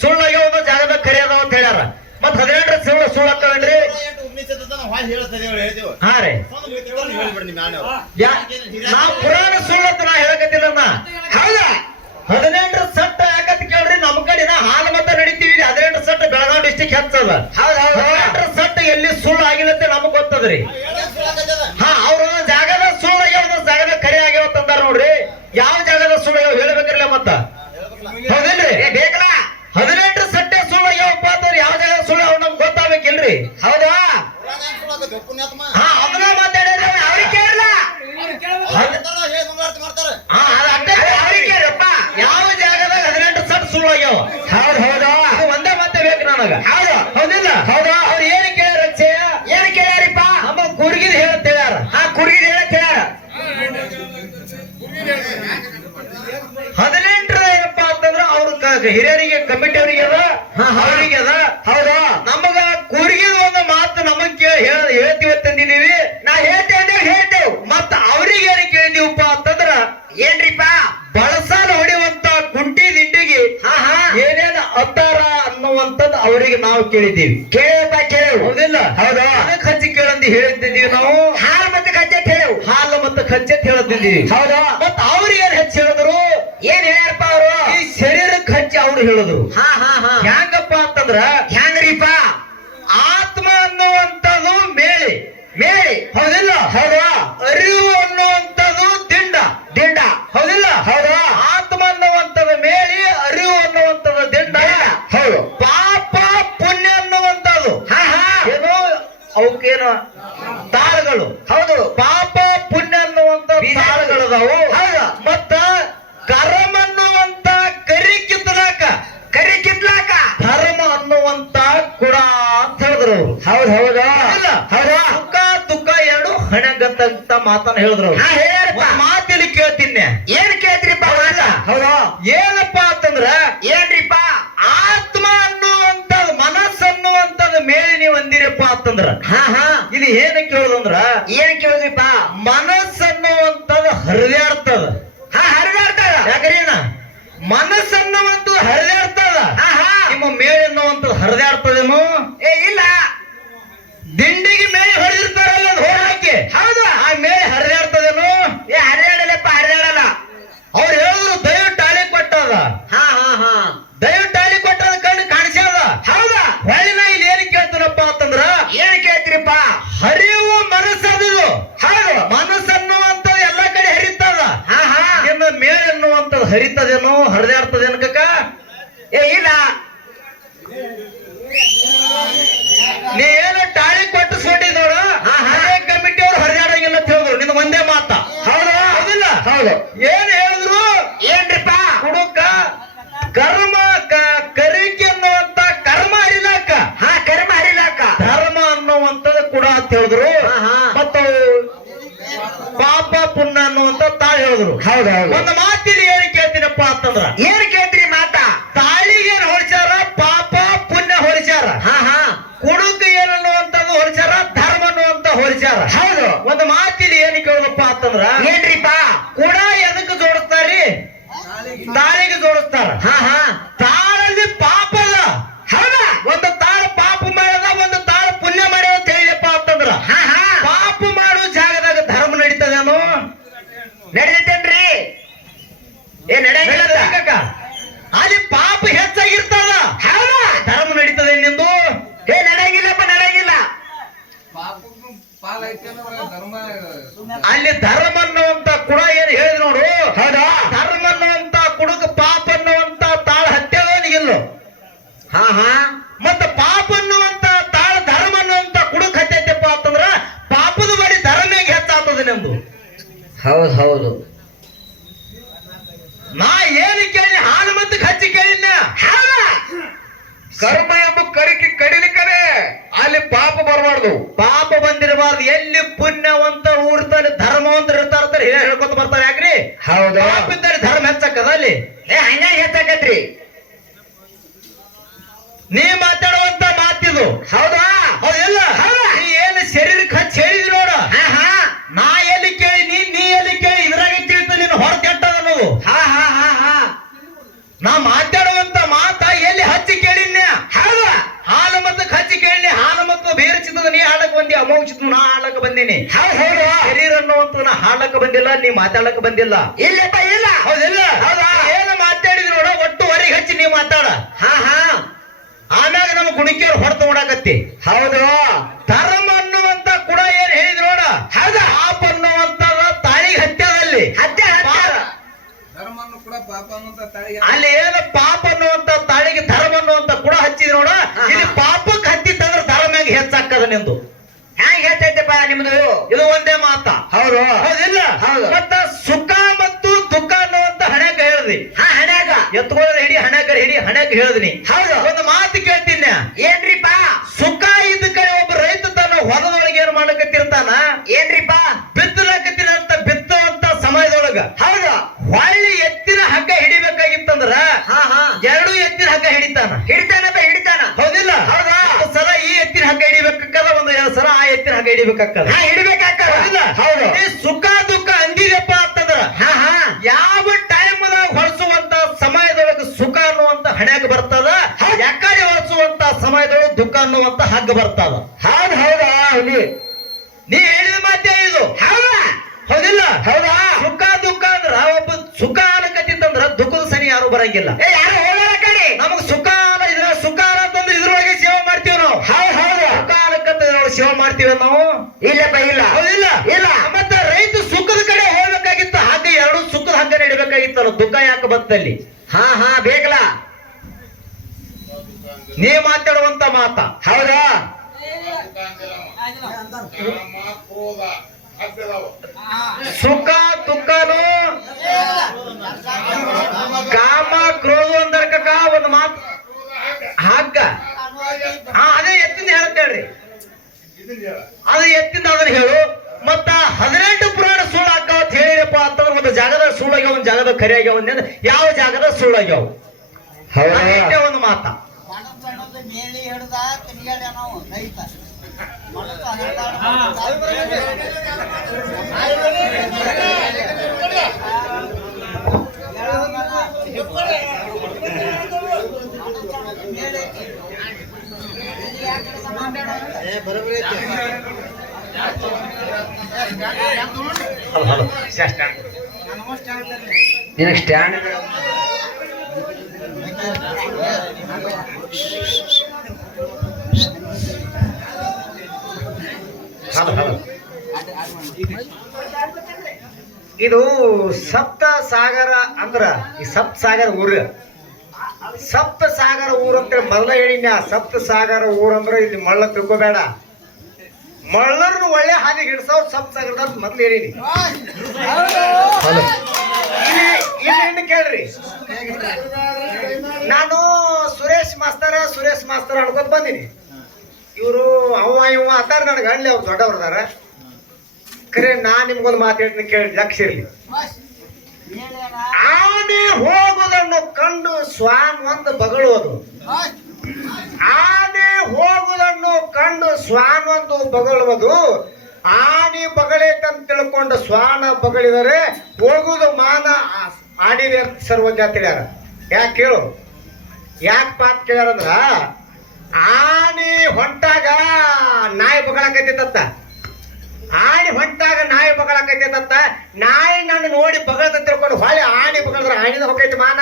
ಸುಳ್ಳಾಗಿ ಒಂದೊಂದು ಜಾಗದಾಗ ಕರೆ ಅದಾವ ಅಂತ ಹೇಳ್ಯಾರ. ಮತ್ ಹದಿನೆಂಟರ ಸುಳ್ಳು ಸುಳ್ಳು ಆಗ್ತಾವೇನ್ರಿ ಹಾ ರೀ. ನಾ ಪುರಾಣ ಹೌದ್. ಸಟ್ಟ ಎಲ್ಲಿ ಸುಳ್ಳು ಆಗಿಲ್ಲ ನಮಗ್ ಗೊತ್ತದ್ರಿ ಹಾ ಅವ್ರ ಒಂದೊಂದ್ ಜಾಗದ ಸುಳ್ಳು ಆಗ್ಯಾವ ಒಂದೊಂದ್ ಜಾಗದಾಗ ಕರೆ ಆಗ್ಯಾವ ಅಂತ ಅಂದಾರ ನೋಡ್ರಿ ಯಾವ ಜಾಗದ ಸುಳ್ಳು ಆಗ್ಯಾವ ಹೇಳ್ಬೇಕ್ರಲ್ಲ ಮತ್ತ ಹೌದಿಲ್ರಿ ಏ ಬೇಕಲ್ಲ ಹದಿನೆಂಟು ಸಟ್ಟೆ ಸುಳ್ಳು ಆಗ್ಯಾವಪ್ಪ ಅಂತಂದ್ರೆ ಯಾವ ಜಾಗ ಸುಳ್ಳು ಅವ್ ನಮ್ಗೆ ಗೊತ್ತಾಗ್ಬೇಕಿಲ್ರಿ ಹೌದಾ ಹಾ ಅದನ್ನ ಮಾತಾಡಿದ್ರೆ ಅವ್ರಿಗೆ ಕೇಳಲ್ಲ ಹಾ ಅದ್ ಅಷ್ಟೇ ಅದೇ ಅವ್ರಿಗೆ ಕೇಳಪ್ಪ ಯಾವ ಜಾಗದಾಗ ಹದಿನೆಂಟು ಸಟ್ ಸುಳ್ಳು ಆಗ್ಯಾವ ಹೌದ್ ಹೌದಾ ಇದು ಒಂದೇ ಮತ್ತೆ ಬೇಕು ನನಗ ಹೌದು ಹೌದಿಲ್ಲ ಹೌದಾ ಅವ್ರು ಏನು ಕೇಳ್ಯಾರ ಅಕ್ಷಯ ಏನ್ ಕೇಳ್ಯಾರಿಪ್ಪ ನಮ್ಮ ಗುರುಗಿ ಹಿರಿಯರಿಗೆ ಕಮಿಟಿ ಅವರಿಗೆ ಅದ ಹಾ, ಹಾ. ಅವರಿಗೆ ಅದ ಹೌದು ನಮಗ ಕೂರಿಗೆ ಒಂದು ಮಾತು ನಮಗ್ ಕೇಳಿ ಹೇಳ್ತೀವಿ ತಂದಿದೀವಿ ನಾ ಹೇಳ್ತೇವೆ ಹೇಳ್ತೇವ್ ಮತ್ತ ಅವ್ರಿಗೆ ಏನ್ ಕೇಳಿದೀವಪ್ಪ ಅಂತಂದ್ರ ಏನ್ರಿಪ್ಪ? ಬಳಸಾಲ ಹೊಡೆಯುವಂತ ಕುಂಟಿ ದಿಡ್ಡಿಗೆ ಹಾ ಹಾ. ಏನೇನ್ ಅತ್ತಾರ ಅನ್ನುವಂಥದ್ದು ಅವರಿಗೆ ನಾವು ಕೇಳಿದ್ದೀವಿ. ಕೇಳಪ್ಪ ಕೇಳು. ಹೌದಿಲ್ಲ? ಹೌದಾ. ಹಚ್ಚಿ ಕೇಳಂದು ಹೇಳಿದ್ದೀವಿ ನಾವು. ಹಾಲು ಮತ್ತೆ ಕಚ್ಚೆ ಹೇಳು. ಹಾಲು ಮತ್ತೆ ಕಚ್ಚೆ ಹೇಳದಿದ್ದೀವಿ ಹೌದಾ. ಮತ್ತ ಅವ್ರಿಗೆ ಏನ್ ಹೆಚ್ಚು ಹೇಳಿದ್ರು? ಏನ್ ಹೇಳ್ಯಾರಪ್ಪ ಅವರು? ಈ ಶರೀರ ಹಚ್ಚಿ ಅವ್ರು ಹೇಳಿದ್ರು. ಹಾ ಹಾ ಹಾ. ಹೆಂಗಪ್ಪ ಅಂತಂದ್ರ ಹೆಂಗ್ರಿಪ್ಪ ಆತ್ಮ ಅನ್ನುವಂಥದ್ದು ಮೇಳಿ ಮೇಳಿ ಹೌದಿಲ್ಲ ಹೌದು ಅರಿವು ಅನ್ನುವಂಥದ್ದು ದಿಂಡ ದಿಂಡ ಹೌದಿಲ್ಲ ಹೌದು ಆತ್ಮ ಅನ್ನುವಂಥದ್ದು ಮೇಳಿ ಅರಿವು ಅನ್ನುವಂಥದ್ದು ದಿಂಡ ಹೌದು ಪಾಪ ಪುಣ್ಯ ಅನ್ನುವಂಥದ್ದು ಹಾ ಹಾ ಏನು ಅವಕ್ಕೇನು ತಾಳಗಳು ಹೌದು ಪಾಪ ಪುಣ್ಯ ಅನ್ನುವಂತ ಬೀಜ. ತಾಳಗಳದಾವು ಹೌದು. ಮತ್ತ ಕರ್ಮ ಅನ್ನುವಂತ ಕರಿ ಕಿತ್ತಲಾಕ ಕರಿ ಕಿತ್ಲಾಕ ಧರ್ಮ ಅನ್ನುವಂತ ಕುಡ ಅಂತ ಹೇಳಿದ್ರು. ಹೌದ್ ಹೌದು? ಹೌದಾ? ಸುಖ ದುಃಖ ಎರಡು ಹಣಗಂತ ಮಾತನ್ನ ಹೇಳಿದ್ರು ಮಾತಿಲಿ ಕೇಳ್ತೀನಿ ಏನ್ ಕೇಳ್ತ್ರಿಪ್ಪ ಹೌದಾ? ಏನಪ್ಪ ಅಂತಂದ್ರ ಏನ್ರಿಪ್ಪ? ಆತ್ಮ ಅನ್ನುವಂತ ಮನಸ್ಸು ಅನ್ನುವಂತ ಮೇಲೆ ನೀವು ಅಂದಿರಪ್ಪ ಅಂತಂದ್ರ. ಹಾ ಹಾ. ಇದು ಏನ ಕೇಳುದಂದ್ರ ಏನ್ ಕೇಳಿದ್ರಿಪ್ಪ ಮನಸ್ಸು ಅನ್ನುವಂಥದ್ದು ಹರಿದಾಡ್ತದ ಹಾ ಹರಿದಾಡ್ತದ ಯಾಕ್ರೀನ ಮನಸ್ಸು ಅನ್ನುವಂಥದ್ದು ಹರಿದಾಡ್ತದ ಹಾ ಹಾ ನಿಮ್ಮ ಮೇಳೆ ಅನ್ನುವಂಥದ್ದು ಹರಿದಾಡ್ತದೇನು ಏ ಇಲ್ಲ ದಿಂಡಿಗೆ ಮೇಲೆ ಹೊಡೆದಿರ್ತಾರಲ್ಲ ಅದು ಹೋರಾಕಿ ಹೌದು ಆ ಮೇಲೆ ಹರಿದಾಡ್ತದೇನು ಏ ಹರಿದಾಡಲ್ಲಪ್ಪ ಹರಿದಾಡಲ್ಲ ಅವ್ರು ಹೇಳಿದ್ರು ದೈವ ಟಾಳಿ ಕೊಟ್ಟದ ಹಾ ಹಾ ಹಾ ದೈವ ಟಾಳಿ ಕೊಟ್ಟದ ಕಣ್ಣು ಕಾಣಿಸ್ಯಾದ ಹೌದಾ ಹೊಳ್ಳಿ ನಾ ಇಲ್ಲಿ ಏನ್ ಕೇಳ್ತೀನಪ್ಪ ಅಂತಂದ್ರ ಏನ್ ಕೇಳ್ತೀರಿಪ್ಪ ಹರಿಯುವ ಮನಸ್ಸದು ಹೌದು ಮನಸ್ಸು ಅನ್ನುವಂಥದ್ದು ಎಲ್ಲ ಕಡೆ ಹರಿತದ ಹಾ ಹಾ ಇನ್ನು ಮೇಳೆ ಅನ್ನುವಂಥದ್ದು ಹರಿತದೇನೋ ಹರಿದಾಡ್ತದೇನು ಕಕ್ಕ ಏ ಇಲ್ಲ. ನೀ ಏನು ಟಾಳಿ ಕೊಟ್ಟು ಹಾ. ಕಮಿಟಿ ಅವ್ರು ಹರಿದಾಡಂಗಿಲ್ಲ ಅಂತ ಹೇಳಿದ್ರು. ನಿನ್ನ ಒಂದೇ ಮಾತ. ಹೌದು? ಹೌದಿಲ್ಲ? ಹೌದು. ಏನ್ ಹೇಳಿದ್ರು? ಏನ್ರಿಪ್ಪ? ಹುಡುಕ ಕರ್ಮ ಕರಿಕೆ ಅನ್ನುವಂತ ಕರ್ಮ ಹರಿಲಾಕ ಹಾ ಕರ್ಮ ಹರಿಲಾಕ ಧರ್ಮ ಅನ್ನುವಂಥದ್ದು ಕೂಡ ಅಂತ ಹೇಳಿದ್ರು. ಮತ್ತು ಪಾಪ ಪುಣ್ಯ ಅನ್ನುವಂತ ತಾಳಿ ಹೇಳಿದ್ರು. ಹೌದಾ ಒಂದು ಮಾತಿಲಿ ಏನ್ ಕೇಳ್ತೀನಪ್ಪ ಅಂತಂದ್ರ? ಏನ್ ಕೇಳ್ತೀರಿ ಮಾತ? ತಾಳಿಗೆ ಹೊಲಿಸ್ಯಾರ ಪಾಪ ಪುಣ್ಯ ಹೊಡಿಸ್ಯಾರ ಹಾ ಹಾ. ಕುಡುಕ ಏನನ್ನು ಅಂತ ಹೊಡಿಸ್ಯಾರ ಧರ್ಮನು ಅನ್ನುವಂತ ಹೊಡಿಸ್ಯಾರ ಹೌದು. ಒಂದು ಮಾತಿಲಿ ಏನ್ ಕೇಳದಪ್ಪ ಅಂತಂದ್ರ ಏನ್ರಿಪ್ಪ ಕುಡ ಎದಕ್ಕೆ ಜೋಡಿಸ್ತಾರಿ ತಾಳಿಗೆ ಜೋಡಿಸ್ತಾರ ಹಾ ಹಾ ತಾಳಲ್ಲಿ ಪಾಪ ಅದ ಹೌದಾ ಒಂದು ತಾಳ ಪಾಪ ಮಾಡ್ಯದ ಒಂದು ತಾಳ ಪುಣ್ಯ ಮಾಡ್ಯದ ಅಂತ ಹೇಳಿದಪ್ಪ ಅಂತಂದ್ರ ಹಾ ಹಾ ಪಾಪ ಮಾಡೋ ಜಾಗದಾಗ ಧರ್ಮ ನಡೀತದೇನು ನಡೆದೈತೇನ್ರಿ ಏ ನಡೆಯಂಗಿಲ್ಲ ನಡೀತದ? ಅಲ್ಲಿ ಪಾಪ ಹೆಚ್ಚಾಗಿರ್ತದ ಹೌದಾ ಧರ್ಮ ನಡೀತದೆ ನಿಂದು ಏ ನಡೆಯಂಗಿಲ್ಲಪ್ಪ ನಡೆಯಂಗಿಲ್ಲ ಧರ್ಮ ಅಲ್ಲಿ ಧರ್ಮ ಅನ್ನುವಂತ ಕುಡ ಏನ್ ಹೇಳಿದ್ ನೋಡು ಹೌದಾ ಧರ್ಮ ಅನ್ನುವಂತ ಕುಡುಕ ಪಾಪ ಅನ್ನುವಂತ ತಾಳ ಹತ್ಯದವನಿಗಿಲ್ಲ ಹಾ ಹಾ ಮತ್ತ ಪಾಪ ಅನ್ನುವಂತ ತಾಳ ಧರ್ಮ ಅನ್ನುವಂತ ಕುಡುಕ್ ಹತ್ಯತೆಪ್ಪ ಅಂತಂದ್ರ ಪಾಪದ ಬರೀ ಧರ್ಮೇಗೆ ಹೆಚ್ಚಾಗ್ತದೆ ನಿಂದು ಹೌದು ಹೌದು ನಾ ಏನು ಕೇಳಿ ಹಾಲು ಮತ್ತೆ ಹಚ್ಚಿ ಕೇಳಿನ ಹೌದಾ ಕರ್ಮ ಎಂಬ ಕರಿಕೆ ಕಡಿಲಿಕ್ಕನೆ ಅಲ್ಲಿ ಪಾಪ ಬರಬಾರ್ದು ಪಾಪ ಬಂದಿರಬಾರ್ದು ಎಲ್ಲಿ ಪುಣ್ಯವಂತ ಊರ್ತಾರೆ ಧರ್ಮವಂತ ಇರ್ತಾರ ಅಂತ ಹೇಳಿ ಹೇಳ್ಕೊತ ಬರ್ತಾರೆ ಯಾಕ್ರಿ ಹೌದು ಪಾಪ ಇದ್ದಾರೆ ಧರ್ಮ ಹೆಚ್ಚಕ್ಕದ ಅಲ್ಲಿ ಏ ಹಂಗಾಗಿ ಹೆಚ್ಚಾಕತ್ರಿ ನೀ ಮಾತಾಡುವಂತ ಮಾತಿದು ಹೌದಾ ಹೌದಿಲ್ಲ ಹೌದಾ? ನೀ ಏನು ಶರೀರಕ್ಕೆ ಹಚ್ಚಿ ಹೇಳಿದಿ ನೋಡ ಹಾ ಹಾ ನಾ ಎಲ್ಲಿ ಕೇಳಿ ನೀ ನೀ ಎಲ್ಲಿ ಕೇಳಿ ಇದ್ರಾಗ ತಿಳಿತು ನೀನು ಹೊರ ಕೆಟ್ಟದ ಅನ್ನೋದು ಹಾ ಹಾ ಹಾ ಹಾ ನಾ ಮಾತಾಡುವಂತ ಮಾತ ಎಲ್ಲಿ ಹಚ್ಚಿ ಕೇಳಿನ ಹೌದಾ ಹಾಲು ಮತ್ತು ಹಚ್ಚಿ ಕೇಳಿ ಹಾಲು ಮತ್ತು ಬೇರೆ ಚಿತ್ತದ ನೀ ಹಾಡಕ್ ಬಂದಿ ಅಮೋಘ ಚಿತ್ತ ನಾ ಹಾಡಕ್ ಬಂದೀನಿ ಹೌದು ಹೌದು ಶರೀರ ಅನ್ನುವಂತ ನಾ ಹಾಡಕ್ ಬಂದಿಲ್ಲ ನೀ ಮಾತಾಡಕ್ ಬಂದಿಲ್ಲ. ಇಲ್ಲಪ್ಪ ಇಲ್ಲ. ಹೌದಿಲ್ಲ? ಹೌದಾ? ಏನು ಮಾತಾಡಿದ್ರು ನೋಡ ಒಟ್ಟು ಹೊರಗೆ ಹಚ್ಚಿ ನೀ ಮಾತಾಡ. ಹಾ ಹಾ. ಆಮ್ಯಾಗ ನಮ್ಮ ಗುಣಿಕೆಯವ್ರು ಹೊರತು ಮಾಡಕತ್ತಿ ಹೌದು. ಹಣಕರ ಹಿಡಿ ಹಣಕ್ಕೆ ಹೇಳಿದ್ನಿ. ಹೌದು. ಒಂದು ಮಾತು ಕೇಳ್ತೀನಿ. ಏನ್ರಿಪ್ಪ? ಸುಖ ಇದ್ದ ಕಡೆ ಒಬ್ಬ ರೈತ ತನ್ನ ಹೊಲದೊಳಗೆ ಏನ್ ಮಾಡಕತ್ತಿರ್ತಾನ ಏನ್ರಿಪ್ಪ? ಬಿತ್ತಲಕತ್ತಿನ ಅಂತ ಬಿತ್ತುವಂತ ಸಮಯದೊಳಗ ಹೌದ. ಹೊಳ್ಳಿ ಎತ್ತಿನ ಹಗ್ಗ ಹಿಡಿಬೇಕಾಗಿತ್ತಂದ್ರ ಎರಡು ಎತ್ತಿನ ಹಗ್ಗ ಹಿಡಿತಾನ. ಹಿಡಿತಾನಪ್ಪ ಹಿಡಿತಾನ. ಹೌದಿಲ್ಲ? ಹೌದಾ. ಸಲ ಈ ಎತ್ತಿನ ಹಗ್ಗ ಹಿಡಿಬೇಕಾಗಲ್ಲ ಒಂದು ಎರಡು ಸಲ ಆ ಎತ್ತಿನ ಹಗ್ಗ ಹಿಡಿಬೇಕಾಗಲ್ಲ ಹಿಡಿಬೇಕಾಗಲ್ಲ ಹೌದು. ಸುಖ ದುಃಖ ಅನ್ನುವಂತ ಹಗ್ಗ ಬರ್ತಾವ. ಹೌದು ಹೌದಾ ಹುಲಿ? ನೀ ಹೇಳಿದ ಮಾತೇ ಇದು. ಹೌದಾ? ಹೌದಿಲ್ಲ? ಹೌದಾ? ಸುಖ ದುಃಖ ಅಂದ್ರ ಒಬ್ಬ ಸುಖ ಅನ್ನಕತ್ತಿತ್ತಂದ್ರ ದುಃಖದ ಸನಿ ಯಾರು ಬರಂಗಿಲ್ಲ. ಏ ಯಾರು ಹೋಗಲ್ಲ ಕಡೆ ನಮಗ್ ಸುಖ ಅಲ್ಲ ಇದ್ರ ಸುಖ ಅಂತಂದ್ರೆ ಇದ್ರೊಳಗೆ ಸೇವೆ ಮಾಡ್ತೀವಿ ನಾವು. ಹೌದು ಹೌದು. ಸುಖ ಅನ್ನಕತ್ತ ಇದ್ರೊಳಗೆ ಸೇವೆ ಮಾಡ್ತೀವಿ ನಾವು. ಇಲ್ಲಪ್ಪ ಇಲ್ಲ. ಹೌದಿಲ್ಲ? ಇಲ್ಲ. ಮತ್ತೆ ರೈತ ಸುಖದ ಕಡೆ ಹೋಗ್ಬೇಕಾಗಿತ್ತು. ಹಾಗೆ ಎರಡು ಸುಖದ ಹಗ್ಗ ನಡಿಬೇಕಾಗಿತ್ತಲ್ಲ. ದುಃಖ ಯಾಕೆ ಬಂತಲ್ಲಿ ಹಾ ಹಾ ಬೇಕಲ್ಲ. ನೀ ಮಾತಾಡುವಂತ ಮಾತ. ಹೌದಾ? ಸುಖ ದುಃಖನು ಕಾಮ ಕ್ರೋಧ ಅಂದರ್ಕ ಒಂದು ಮಾತು. ಹಗ್ಗ. ಹಾ ಅದೇ ಎತ್ತಿಂದ ಹೇಳ್ತೇಳ್ರಿ ಅದು ಎತ್ತಿಂದ ಅದನ್ನ ಹೇಳು. ಮತ್ತ ಹದಿನೆಂಟು ಪುರಾಣ ಸುಳ್ಳು ಹಾಕ ಅಂತ ಹೇಳಿರಪ್ಪ ಅಂತಂದ್ರೆ ಒಂದು ಜಾಗದ ಸುಳ್ಳಾಗ್ಯಾವ ಒಂದು ಜಾಗದ ಕರಿಯಾಗ್ಯಾವ ಯಾವ ಜಾಗದ ಸುಳ್ಳಾಗ್ಯಾವ ಹೌದಾ? ಒಂದು ಮಾತ. ಸಣ್ಣದು ಮೇಳಿ ಹಿಡ್ದ ತಿನ್ಗಾಡ್ಯ ನಾವು ರೈತ. ನಿನಗೆ ಸ್ಟ್ಯಾಂಡ್ ಹೌದು ಹೌದು ಇದು ಸಪ್ತ ಸಾಗರ ಅಂದ್ರ, ಈ ಸಪ್ತ ಸಾಗರ ಊರು. ಸಪ್ತ ಸಾಗರ ಊರು ಅಂತ ಮೊದಲ ಹೇಳಿನ ಸಪ್ತ ಸಾಗರ ಊರು ಅಂದ್ರೆ ಇಲ್ಲಿ ಮಳ್ಳ ತಿಳ್ಕೋಬೇಡ. ಮಳ್ಳರ್ನು ಒಳ್ಳೆ ಹಾದಿ ಹಿಡ್ಸೋರು ಸಬ್ ಸಾಗರದ ಮೊದ್ಲು ಇನ್ನು ಕೇಳ್ರಿ. ನಾನು ಸುರೇಶ್ ಮಾಸ್ತರ ಸುರೇಶ್ ಮಾಸ್ತರ ಅನ್ಕೊಂತ ಬಂದಿನಿ. ಇವರು ಅವ ಇವ ಅದಾರ ನನಗೆ ಹಳ್ಳಿ ಅವ್ರು ದೊಡ್ಡವ್ರದಾರ ಕರೆ ನಾ ನಿಮ್ಗೊಂದು ಮಾತಾಡ್ತೀನಿ ಕೇಳಿ, ಲಕ್ಷ ಇರ್ಲಿ. ಆನೆ ಹೋಗುವುದನ್ನು ಕಂಡು ಸ್ವಾನ್ ಒಂದು ಬಗಳೋದು ಕಂಡು ಸ್ವಾನ್ ಒಂದು ಬಗಳುವುದು ಬಗಳೈತೆ ಅಂತ ತಿಳ್ಕೊಂಡು ಸ್ವಾನ ಬಗಳಿದರೆ ಹೋಗುದು ಮಾನ ಆಡಿದೆ ಅಂತ ಸರ್ವಜ್ಞ ತಿಳಿಯಾರ ಯಾಕೆ ಕೇಳು? ಯಾಕೆ ಪಾತ್ ಕೇಳ್ಯಾರಂದ್ರ ಆನೆ ಹೊಂಟಾಗ ನಾಯಿ ಬಗಳಾಕೈತಿತ್ತ ಆಣಿ ಹೊಂಟಾಗ ನಾಯಿ ಬಗಳಾಕೈತಿತ್ತ ನಾಯಿ ನಾನು ನೋಡಿ ಬಗಳದ ತಿಳ್ಕೊಂಡು ಹೊಳೆ ಆಣಿ ಬಗಳದ್ರ ಆಣಿದ ಹೋಗೈತಿ ಮಾನ.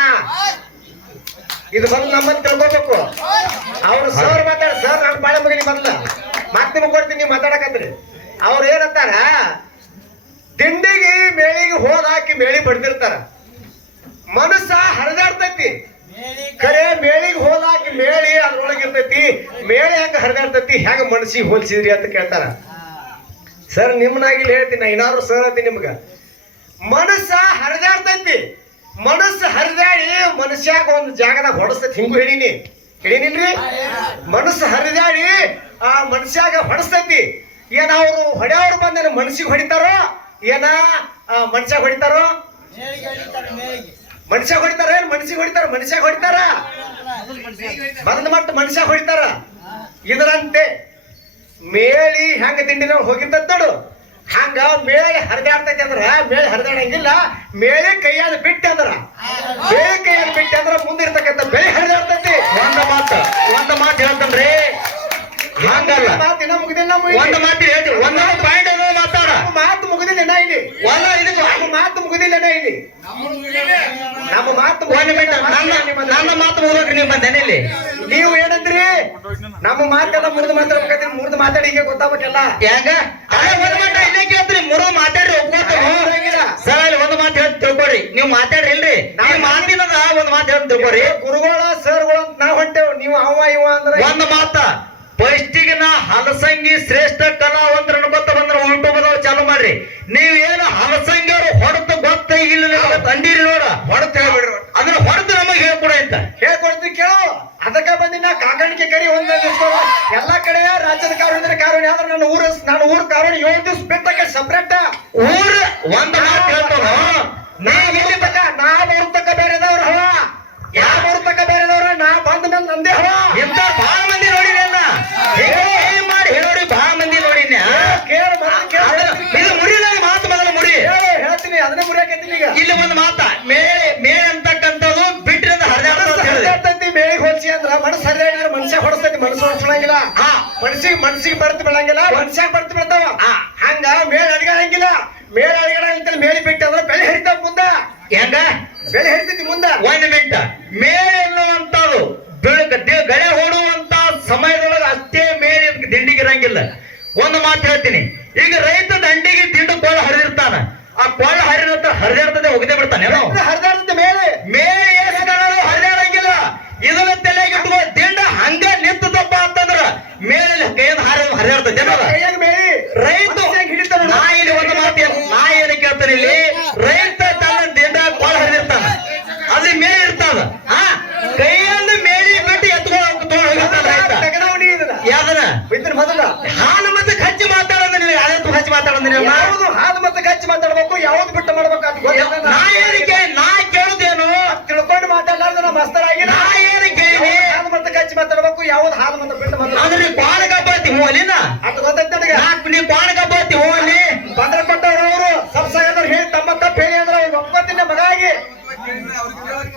ಇದು ಬಂದು ನಮ್ಮನ್ನು ತಿಳ್ಕೊಬೇಕು. ಅವ್ರು ಸರ್ ಮಾತಾಡ ಸರ್ ನಾನು ಬಾಳೆ ಮಗನಿ ಮೊದ್ಲ. ಮತ್ತೆ ನಿಮ್ಗೆ ಕೊಡ್ತೀನಿ ನೀವು ಮಾತಾಡಕತ್ರಿ ಅವ್ರು ಏನಂತಾರ? ತಿಂಡಿಗೆ ಮೇಳಿಗೆ ಹೋದ್ ಹಾಕಿ ಮೇಳಿ ಬಡ್ದಿರ್ತಾರ. ಮನಸ್ಸ ಹರಿದಾಡ್ತೈತಿ. ಕರೆ ಮೇಳಿಗೆ ಹೋದಾಕಿ ಮೇಳಿ ಅದ್ರೊಳಗೆ ಇರ್ತೈತಿ. ಮೇಳಿ ಹೆಂಗ ಹರಿದಾಡ್ತೈತಿ ಹೆಂಗ ಮನಸ್ಸಿಗೆ ಹೋಲ್ಸಿದ್ರಿ ಅಂತ ಕೇಳ್ತಾರ. ಸರ್ ನಿಮ್ಮನಾಗಿಲ್ಲ ಹೇಳ್ತೀನಿ ನಾ ಏನಾದ್ರು ಸರ್ ಅಂತೀನಿ ನಿಮ್ಗ. ಮನಸ್ಸ ಹರಿದಾಡ್ತೈತಿ. ಮನಸ್ಸು ಹರಿದಾಡಿ ಮನುಷ್ಯಾಗ ಒಂದು ಜಾಗದಾಗ ಹೊಡಸ್ತೈತಿ ಹಿಂಗು ಹೇಳಿನಿ. ಹೇಳಿನಿಲ್ರಿ? ಮನಸ್ಸು ಹರಿದಾಡಿ ಆ ಮನುಷ್ಯಾಗ ಹೊಡಸ್ತೈತಿ. ಏನ ಅವರು ಹೊಡೆಯವ್ರು ಬಂದ ಮನಸ್ಸಿಗೆ ಹೊಡಿತಾರೋ? ಏನ ಆ ಮನುಷ್ಯಾಗ ಹೊಡಿತಾರೋ? ಮನುಷ್ಯ ಹೊಡಿತಾರ ಏನ್ ಮನಸ್ಸಿಗೆ ಹೊಡಿತಾರ? ಮನುಷ್ಯಾಗ ಹೊಡಿತಾರ? ಬಂದ ಮಟ್ಟ ಮನುಷ್ಯ ಹೊಡಿತಾರ? ಇದರಂತೆ. ಮೇಳಿ ಹೆಂಗ ತಿಂಡಿನ ಹೋಗಿರ್ತದ ನೋಡು. ಹಂಗ ಮೇಳಿ ಹರಿದಾಡ್ತೈತಿ ಅಂದ್ರ, ಮೇಳಿ ಹರಿದಾಡಂಗಿಲ್ಲ, ಮೇಳಿ ಕೈಯಾದ ಬಿಟ್ಟ ಅಂದ್ರ. ಮೇಳಿ ಕೈಯಾದ ಬಿಟ್ಟ ಅಂದ್ರ ಮುಂದಿರ್ತಕ್ಕಂಥ ಬೆಳೆ ಹರಿದಾಡ್ತೈತಿ. ಒಂದ ಮಾತು ಒಂದ ಮಾತು ಹೇಳ್ತನ್ರಿ ಹಂಗಲ್ಲ. ಮಾತಿನ ಮುಗಿದಿಲ್ಲ ಒಂದ್ ಮಾತು ಹೇಳಿ ಒಂದೊಂದು ಪಾಯಿಂಟ್ ಮಾತಾಡ. ಮಾತು ಮುಗಿದಿಲ್ಲ ಇಲ್ಲಿ. ಒಂದ ಇದಕ್ಕೆ ಮಾತು ಮುಗಿದಿಲ್ಲ ಇಲ್ಲಿ. ನಮ್ಮ ಮಾತು ನನ್ನ ನನ್ನ ಮಾತು ಮುಗಿದ್ರಿ ನಿಮ್ಮ ಮನೇಲಿ ನೀವು ಏನಂದ್ರಿ? ನಮ್ಮ ಮಾತೆಲ್ಲ ಮುರಿದು ಮಾತಾಡ್ಬೇಕಾದ್ರೆ ಮುರಿದು ಮಾತಾಡಿ ಈಗ ಗೊತ್ತಾಗ್ಬೇಕಲ್ಲ. ಹೆಂಗ? ಒಂದ್ ಮಾತ ಇಲ್ಲೇ ಕೇಳ್ತೀರಿ ಮೂರು ಮಾತಾಡ್ರಿ ಒಪ್ಕೋತಾರ. ಸರ್ ಅಲ್ಲಿ ಒಂದ್ ಮಾತು ಹೇಳಿ ತಿಳ್ಕೊರಿ ನೀವು ಮಾತಾಡ್ರಿ ಇಲ್ರಿ ನೀವು ಮಾತಿನದ ಒಂದ್ ಮಾತು ಹೇಳಿ ತಿಳ್ಕೊರಿ ಗುರುಗಳ ಸರ್ಗಳು ಅಂತ ನಾವ್ ಹೊಂಟೇವ್. ನೀವು ಅವ ಇವ ಅಂದ್ರೆ ಒಂದ್ ಮಾತ. ಫಸ್ಟಿಗೆ ನಾ ಹಲಸಂಗಿ ಶ್ರೇಷ್ಠ ಕಲಾವಂತರ ಗೊತ್ತ ಬಂದ್ರ ಯೂಟ್ಯೂಬ್ ಬದಲು ಚಾಲು ಮಾಡ್ರಿ. ನೀವ್ ಏನು ಹಲಸಂಗಿ ಅವರು ಹೊಡೆದು ಗೊತ್ತೇ ಇಲ್ಲ ತಂಡೀರಿ ನೋಡ. ಹೊಡೆದ್ ಹೇಳ್ಬಿಡ್ರಿ. ಅದನ್ನ ಹೊಡೆದು ನಮಗೆ ಹೇಳ್ಕೊಡ ಅಂತ. ಹೇಳ್ಕೊಡ್ತೀನಿ ಕೇಳು. ಬಂದಿ ನಾ ಕಾಗಣಿಕೆ ಕರಿ ಒಂದ್ ಎಲ್ಲಾ ಕಡೆ ರಾಜ್ಯದ ಕಾರಣ ಕಾರಣ ಆದ್ರೆ ನನ್ನ ಊರ ನಾನು ಊರ ಕಾರಣ ಏಳು ದಿವಸ ಬಿಟ್ಟಕ್ಕೆ ಸಪ್ರೇಟ್ ಊರ್ ಒಂದ್ ಮಾತು ಹೇಳ್ತಾನ. ನಾವ್ ಇಲ್ಲಿ ತಕ ನಾ ಊರ್ ತಕ ಬೇರೆದವ್ರ ಹವ ಯಾರ ಬರ್ತಕ್ಕ ಬೇರೆದವ್ರ? ನಾ ಬಂದ ಮೇಲೆ ನಂದೇ ಹವಾ. ಇಂತ ಬಹಳ ಮಂದಿ ನೋಡಿನ ಮಾಡಿ ನೋಡಿ ಬಹಳ ಮಂದಿ ನೋಡಿನ ಇದು ಮುರಿ ನನಗೆ ಮಾತು ಮೊದಲು ಮುರಿ. ಹೇಳ್ತೀನಿ ಅದನ್ನ ಮುರಿಯಾಕೈತೀನಿ ಈಗ. ಇಲ್ಲಿ ಒಂದು ಮೇ ಮೇಳೆ ಮೇಳೆ ಅಂತಕ್ಕಂಥದ್ದು ಬಿಟ್ರೆ ಹರಿದಾಡ್ತೈತಿ ಮೇಳಿಗೆ ಹೋಲ್ಸಿ ಅಂದ್ರ ಮನಸ್ಸು ಹರಿದಾಗ ಮನುಷ್ಯ ಹೊಡಸ್ತೈತಿ ಮನಸ್ಸು ಹೊಡ್ಸಣಂಗಿಲ್ಲ ಮನ್ಸಿಗೆ ಮನ್ಸಿಗೆ ಬರ್ತು ಬಿಡಂಗಿಲ್ಲ ಮನುಷ್ಯ ಬರ್ತು ಬಿಡ್ತಾವ ಹಂಗ ಮೇಳ ಅಡಿಗಾಡಂಗಿಲ್ಲ ಮೇಳ ಅಡಿಗಾಡ ಅಂತ ಮೇಳಿ ಬಿಟ್ಟು ಅಂದ್ರೆ ಬೆಳೆ ಹರಿತಾವ ಮುಂದೆ. ಹೆಂಗ? ಬೆಳೆ ಹೇಳ್ತೈತಿ ಮುಂದ? ಒಂದ್ ಮಿನಿಟ್ ಮೇಳೆ ಎನ್ನುವಂತದ್ದು ಬೆಳಕ ಗಳೆ ಹೊಡುವಂತ ಸಮಯದೊಳಗೆ ಅಷ್ಟೇ ಮೇಲೆ ದಿಂಡಿಗಿರಂಗಿಲ್ಲ ಒಂದು ಮಾತು ಹೇಳ್ತೀನಿ. ಈಗ ರೈತ ದಂಡಿಗೆ ದಿಂಡು ಕೊಳ್ಳ ಹರಿದಿರ್ತಾನ. ಆ ಕೊಳ್ಳ ಹರಿದ ಹರಿದಿರ್ತದೆ ಒಗದೆ ಬಿಡ್ತಾನೆ ಏನೋ? ಹರಿದಾಡ್ತೈತಿ ಮೇಲೆ ಮೇಲೆ ಹರಿದಾಡಂಗಿಲ್ಲ. ಇದನ್ನ ತಲೆಗೆ ಇಟ್ಕೋ ದಿಂಡ ಹಂಗ ನಿಂತದಪ್ಪ ಅಂತಂದ್ರ ಮೇಲೆ ಕೈಯಿಂದ ಹರಿ ಹರಿದಾಡ್ತದೆ ಮೇಲಿ ರೈತ. ನಾ ಇಲ್ಲಿ ಒಂದು ಮಾತು ನಾ ಏನು ಕೇಳ್ತಾನೆ ಇಲ್ಲಿ? ರೈತ ತನ್ನ ದಿಂಡ ಕೊಳ ಹರಿದಿರ್ತಾನ ಅಲ್ಲಿ ಮೇಲೆ ಇರ್ತಾನ ಹಾ ಕೈಯಲ್ಲಿ ಮೇಲಿ ಬಿಟ್ಟು ಎತ್ಕೊಂಡು ತಗೊಂಡು ಹೋಗಿರ್ತಾನ ರೈತ ತೆಗೆದವನಿ ಇದನ್ನ ಇದನ್ನ ಮೊದಲ ಹಾಲು ಮತ್ತೆ ಖರ್ಚು ಮಾತಾಡೋದು ನೀವು ಯಾವ್ದು ಖರ್ಚು ಮಾತಾಡೋದು ನೀವು ಯಾವುದು ಹಾಲು ಮತ್ತೆ ಖರ್ಚು ಮಾತಾಡ್ಬೇಕು ಯಾವ್ದು ಬಿಟ್ಟು ಮಾಡ್ಬೇಕು ಅದು ನಾ ಏರಿಕೆ ನಾ ಕೇಳುದೇನು? ತಿಳ್ಕೊಂಡು ಮಾತಾಡಲಾರ್ದ ನಾ ಮಸ್ತರಾಗಿ ನಾ ಏರಿಕೆ ಹಾಲು ಮತ್ತೆ ಖರ್ಚು ಮಾತಾಡ್ಬೇಕು ಯಾವ್ದು ಹಾಲು ಮತ್ತೆ ಬಿಟ್ಟು ಮಾತಾಡ ಅಂದ್ರೆ ನೀ ಕ್ವಾಣ ಗಬ್ಬತ್ತಿ ಹ್ಞೂ ಅಲ್ಲಿನ ಅದು ಗೊತ್ತೈತೆ ನನಗೆ ನಾ ನೀ ಕ್ವಾಣ ಗಬ್ಬತ್ತಿ ಹ್ಞೂ ಅಲ್ಲಿ ಬಂದ್ರ ಕೊಟ್ಟವ್ರು ಅವರು ಸಂಸಾರದವ್ರು ಹೇಳಿ ತಮ್ಮ ತಪ್ಪು ಹೇಳಿ ಅಂದ್ರೆ ಅವ್ರಿಗೆ ಒಪ್ಕೋತೀನಿ ಮಗ ಆಗಿ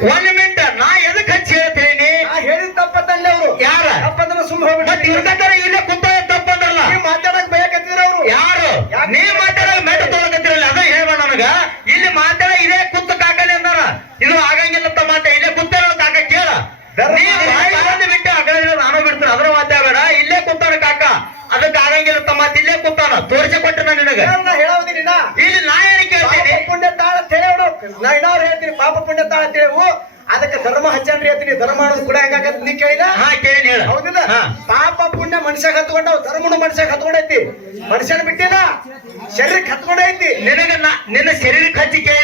ಒಂದ್ ಮಿನಿಟ್ ನಾ ಎದಕ್ ಹಚ್ಚಿ ಹೇಳ್ತೀನಿ ನಾ ಹೇಳಿದ ತಪ್ಪತ್ತಲ್ಲಿ ಅವರು ಯಾರ ತಪ್ಪಂದ್ರೆ ಸುಮ್ಮನೆ ಮತ್ ಹೋಗ್ಬಿಟ್ಟು ಇರ್ಬೇಕಾದ್ರೆ ಇಲ್ಲೇ ಕುಂತ ತಪ್ಪಂದ್ರಲ್ಲ ನೀವು ಮಾತಾಡಕ್ ಬೇಕಂತಿದ್ರ ಅವರು ಯಾರು ನೀ ಮಾತಾಡ ಮೆಟ್ಟ ತೊಗೊಳಕತ್ತಿರಲ್ಲ ಅದ ಹೇಳ್ಬೇಡ ನನಗ ಇಲ್ಲಿ ಮಾತಾಡ ಇದೇ ಕುತ್ತ ಕಾಕಲಿ ಅಂದಾರ ಇದು ಆಗಂಗಿಲ್ಲ ಅಂತ ಮಾತ ಇಲ್ಲೇ ಕುತ್ತಾರ ಕಾಕ ಕೇಳ ನೀ ಬಾಯಿ ಬಂದು ಬಿಟ್ಟು ಅಗಳ ನಾನು ಬಿಡ್ತೀನಿ ಅದ್ರ ಮಾತಾಡಬೇಡ ಇಲ್ಲೇ ಕುತ್ತಾನ ಕಾಕ ಅದಕ್ಕೆ ಆಗಂಗಿಲ್ಲ ಅಂತ ಮಾತು ಇಲ್ಲೇ ಕುತ್ತಾನ ತೋರಿಸಿ ಕೊಟ್ಟೆ ನಾನು ನಿನಗ ನಾ ಹೇಳೋದಿನಿ ನಾ ಇಲ್ಲಿ ನಾ ಏನು ಪಾಪ ಕೇಳ್ತೀನಿ ಪುಣ್ಯ ತಾಳ ತಿಳಿಯೋಣ ನಾ ಇನ್ನವ್ರು ಹೇಳ್ತೀನಿ ಪಾಪ ಪುಣ್ಯ ತಾಳ ತಿಳಿವು ಅದಕ್ಕೆ ಧರ್ಮ ಹಚ್ಚನ್ರಿ ಹೇಳ್ತೀನಿ ಧರ್ಮ ಮಾಡೋದು ಕೂಡ ಹೆಂಗಾಗತ್ತೆ ನೀ ಕೇಳಿದ ಹಾ ಕೇಳಿ ಹೇಳ ಹೌದಿಲ್ಲ ಹಾ ಪಾಪ ಪುಣ್ಯ ಮನುಷ್ಯಾಗ ಹತ್ಕೊಂಡವ್ ಧರ್ಮನು ಮನುಷ್ಯಾಗ ಹತ್ಕೊಂಡೈತಿ ಮನುಷ್ಯನ ಬಿಟ್ಟಿಲ್ಲ ಶರೀರಕ್ಕೆ ಹತ್ಕೊಂಡೈತಿ ನಿನಗ ನಾ- ನಿನ್ನ ಶರೀರಕ್ಕೆ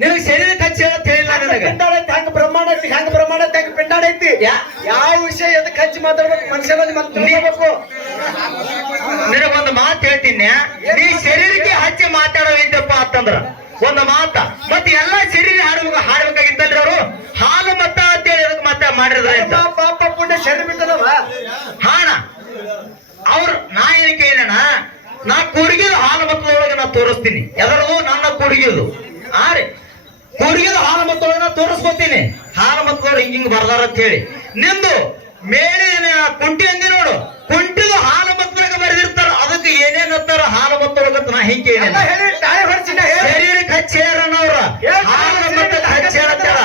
ನಿನಗೆ ಶರೀರ ಹಚ್ಚಿ ಹೇಳತ್ ಹೇಳಿಲ್ಲ ನನಗೆ. ಪಿಂಡಾಡ ಐತಿ? ಹಂಗ ಬ್ರಹ್ಮಾಂಡ ಐತಿ? ಹಂಗ ಬ್ರಹ್ಮಾಂಡ ಐತಿ? ಹಂಗ ಪಿಂಡಾಡ ಐತಿ? ಯಾ- ಯಾವ ವಿಷಯ ಎದಕ್ ಹಚ್ಚಿ ಮಾತಾಡ್ಬೇಕು? ಮನುಷ್ಯನಲ್ಲಿ ಮತ್ತೆ ನಿನಗ ಒಂದು ಮಾತು ಹೇಳ್ತೀನಿ. ನೀ ಶರೀರಕ್ಕೆ ಹಚ್ಚಿ ಮಾತಾಡೋ ಇದ್ದಪ್ಪ ಅಂತಂದ್ರ. ಒಂದು ಮಾತ. ಮತ್ತೆ ಎಲ್ಲಾ ಶರೀರ ಹಾಡ್ಬೇಕು ಹಾಡ್ಬೇಕಾಗಿತ್ತಲ್ರಿ ಅವರು ಹಾಲು ಮತ್ತ ಅಂತೇಳಿ ಅದಕ್ಕೆ ಮತ್ತೆ ಮಾಡಿದ್ರ ಅಂತ. ಪಾಪ ಪುಣ್ಯ ಶರೀರ ಬಿಟ್ಟದವ ಹಾಣ ಅವ್ರು ನಾ ಏನಕ್ಕೆ ಏನಣ್ಣ ನಾ ಕೂರ್ಗಿದ ಹಾಲು ಮತ್ತದೊಳಗೆ ನಾ ತೋರಿಸ್ತೀನಿ. ಎದರದು ನನ್ನ ಕೂರ್ಗಿದು ಆ ರೀ ಕೂರ್ಗಿದ ಹಾಲು ಮಕ್ಕಳನ್ನ ತೋರಿಸ್ಕೊತೀನಿ. ಹಾಲು ಮಕ್ಕಳು ಹಿಂಗ ಹಿಂಗ್ ಬರ್ದಾರ ಅಂತ ಹೇಳಿ ನಿಂದು ಮೇಲಿನ ಕುಂಟಿ ಅಂದಿ ನೋಡು. ಕುಂಟಿದ ಹಾಲು ಮತದಾಗ ಬರೆದಿರ್ತಾರ. ಅದಕ್ಕೆ ಏನೇನ್ ಹತ್ತಾರ ಹಾಲು ಮತದೊಳಗ ನಾ ಹಿಂಗೆ ಶರೀರಕ್ಕೆ ಹಚ್ಚಿ ಹೇರನವ್ರ ಹಾಲು ಮತಕ್ಕೆ ಹಚ್ಚಿ ಹೇಳತ್ತಾರ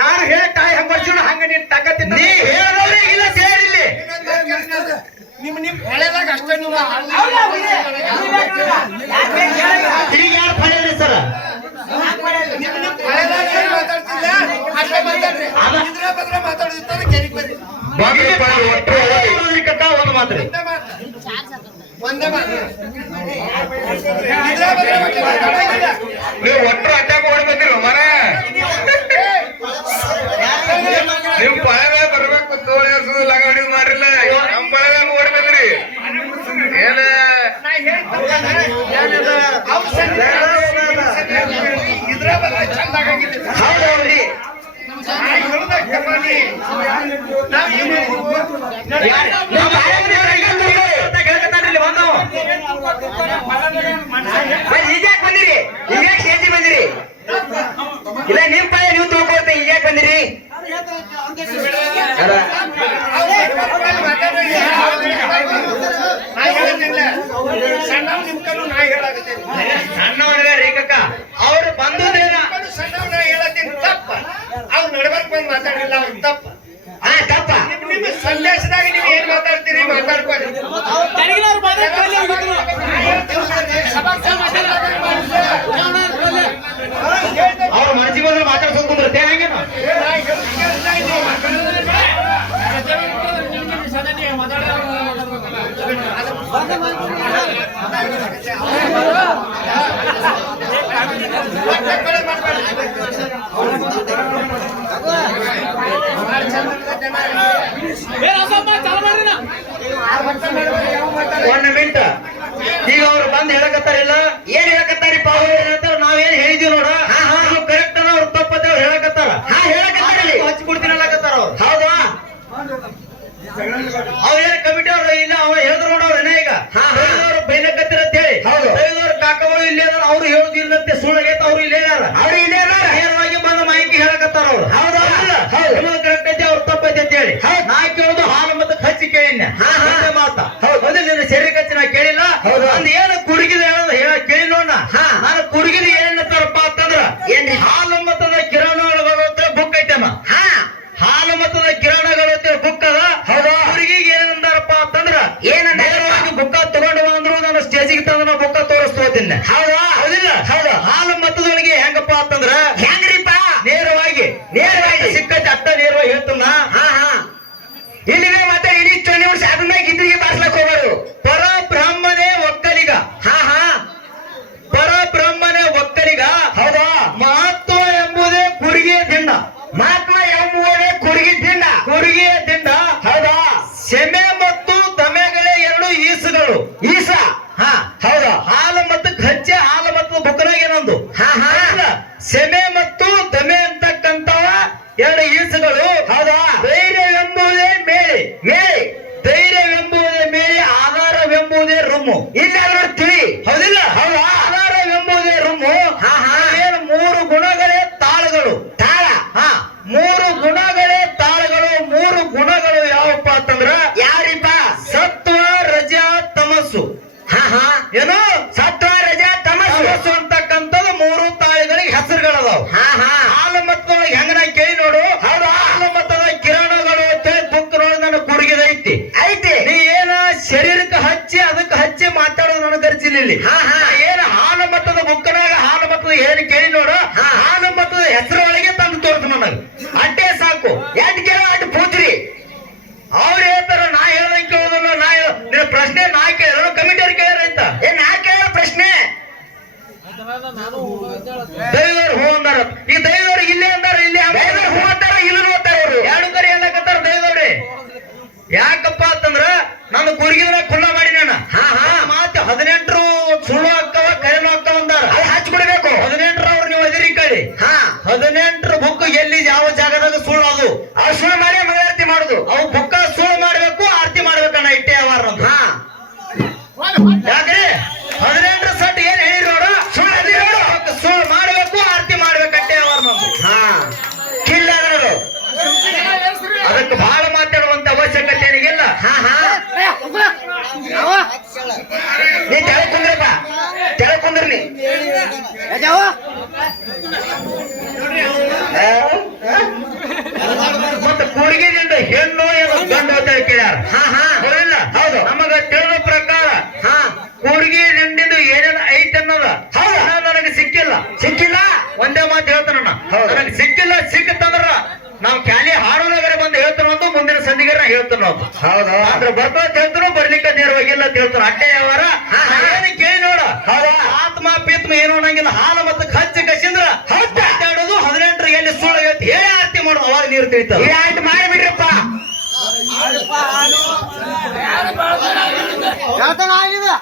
ನಾನು ಹೇಳಿ ತಾಯಿ ಹಂಗ ಹೊಡ್ಸಿನ ಹಂಗ ನೀನ್ ತಗತಿ ನೀ ಹೇಳದವ್ರೆ ಇಲ್ಲ ಸೇರಿಲ್ಲಿ ನಿಮ್ ನಿಮ್ ಹೇಳದಾಗ ಅಷ್ಟೇ ನೀವು ಈಗ ಯಾರು ಫಲ ಸರ್ ಒಂದು ನೀವು ಒಟ್ಟು ಅಡ್ಡಾಗ ಓಡಿ ಬಂದಿರೋ ಮರ ನಿಮ್ ಪಳದಾಗ ಬರ್ಬೇಕು ತೋಳಿ ಲಗಾಡಿ ಮಾಡ್ರಿಲ್ಲ ನಮ್ ಪಳದಾಗ ಓಡಿ ಬಂದ್ರಿ ಏನ? ಬನ್ನಿ, ಈಗ್ಯಾಕ್ ಬಂದಿರಿ ಈಗ್ಯಾಕ್ ಸ್ಟೇಜಿಗೆ ಬಂದಿರಿ ಇಲ್ಲ ನಿಮ್ ಪಾಯ ನೀವು ತಿಳ್ಕೊಳ್ತೀವಿ ಈಗ್ಯಾಕ್ ಬಂದಿರಿ. ಸಣ್ಣವನ ರೇಖಕ್ಕ ಅವ್ರು ಬಂದದೇನ ಸಣ್ಣವನ ಹೇಳತ್ತೀನಿ ತಪ್ಪ. ಅವ್ರು ನಡ್ಬರ್ಕ್ ಬಂದು ಮಾತಾಡಿಲ್ಲ ಅವ್ರು ತಪ್ಪ. ಆ ತಪ್ಪ. ನಿಮ್ಮ ಸಂದೇಶದಾಗ ನೀವು ಏನ್ ಮಾತಾಡ್ತೀರಿ ಮಾತಾಡ್ಕೊಳ್ಳಿ. ಅವ್ರ ಮನಸ್ಸಿಗೆ ಬಂದ್ರೆ ಮಾತಾಡ್ಸೋದು ಕುಂದ್ರತೆ ಹೆಂಗೆ ಮಾತಾಡ ಒಂದ್ ಮಿಂಟ್ ಈಗ ಅವ್ರು ಬಂದ್ ಹೇಳಕತ್ತಾರಿಲ್ಲ? ಏನ್ ಹೇಳಕತ್ತಾರಿ ಪಾವು ಅಂತ ನಾವೇನ್ ಹೇಳಿದ್ವಿ ನಿಮಗೆ ಕರೆಕ್ಟ್ ಐತೆ ಅವ್ರ ತಪ್ಪೈತೆ ಅಂತ ಹೇಳಿ. ನಾ ಕೇಳೋದು ಹಾಲು ಮತ್ತೆ ಖರ್ಚು ಕೇಳಿನ ಮಾತಾ. ಹೌದು. ನಿನ್ನ ಶರೀರ ಖರ್ಚು ನಾ ಕೇಳಿಲ್ಲ. ಅಂದ್ ಏನು ಕುಡುಗಿದ ಜಿಲ್ಲೆ ಅದ್ರದು ಅದಕ್ಕೆ ಬಹಳ ಮಾತಾಡುವಂತ ಅವಶ್ಯಕತೆ ಏನಿಗಿಲ್ಲ ಹಾ ಹಾ. ನೀ ತೆಳ ಕುಂದ್ರಪ್ಪ. ತೆಳ ಕುಂದ್ರಿ ಮತ್ತೆ ಕೂಡಿಗೆದಿಂದ ಹೆಣ್ಣು ಏನು ಗಂಡು ಅಂತ ಕೇಳ್ಯಾರ. ಹಾ ಹಾ. ಹೌದು. ನಮಗ ತಿಳಿದ ಪ್ರಕಾರ ಹಾ. ಕೂಡಿಗೆ ದಿಂಡಿನ ಏನೇನು ಐತೆ ಅನ್ನೋದು ಹೌದು. ನನಗೆ ಸಿಕ್ಕಿಲ್ಲ. ಸಿಕ್ಕಿಲ್ಲ? ಒಂದೇ ಮಾತು ಹೇಳ್ತಾನ ನನಗೆ ಸಿಕ್ಕಿಲ್ಲ ಸಿಕ್ಕತ್ತಂದ್ರ ನಾವು ಕ್ಯಾಲಿ ಹಾಡೋದಾಗ್ರೆ ಬಂದು ಹೇಳ್ತಾರ ಮುಂದಿನ ಸಂದಿಗರ ನಾ ಹೇಳ್ತಾರ ನಾವು. ಹೌದಾ. ಹೇಳ್ತಾರೋ ಬರ್ಲಿಕ್ಕೆ ನೇರವಾಗಿಲ್ಲ ಅಂತ ಹೇಳ್ತಾರ ಅಟ್ಟೆ ಯಾವಾರ ಏನು ಕೇಳಿ ನೋಡ. ಆತ್ಮ ಪಿತ್ಮ ಏನು ಅನ್ನಂಗಿಲ್ಲ. ಹಾಲು ಮತ್ತು ಖರ್ಚು ಕಸಿಂದ್ರ ಹದಿನೆಂಟು ಹದಿನೆಂಟರ ಎಲ್ಲಿ ಸುಳ್ಳು ಐತಿ ಹೇಳಿ ಆರ್ತಿ ಮಾಡೋದು ಅವಾಗ ನೀರು ತಿಳಿತ ಈ ಆಯ್ತು ಮಾಡಿಬಿಡ್ರಪ್ಪ. ಆಗಿದೆ?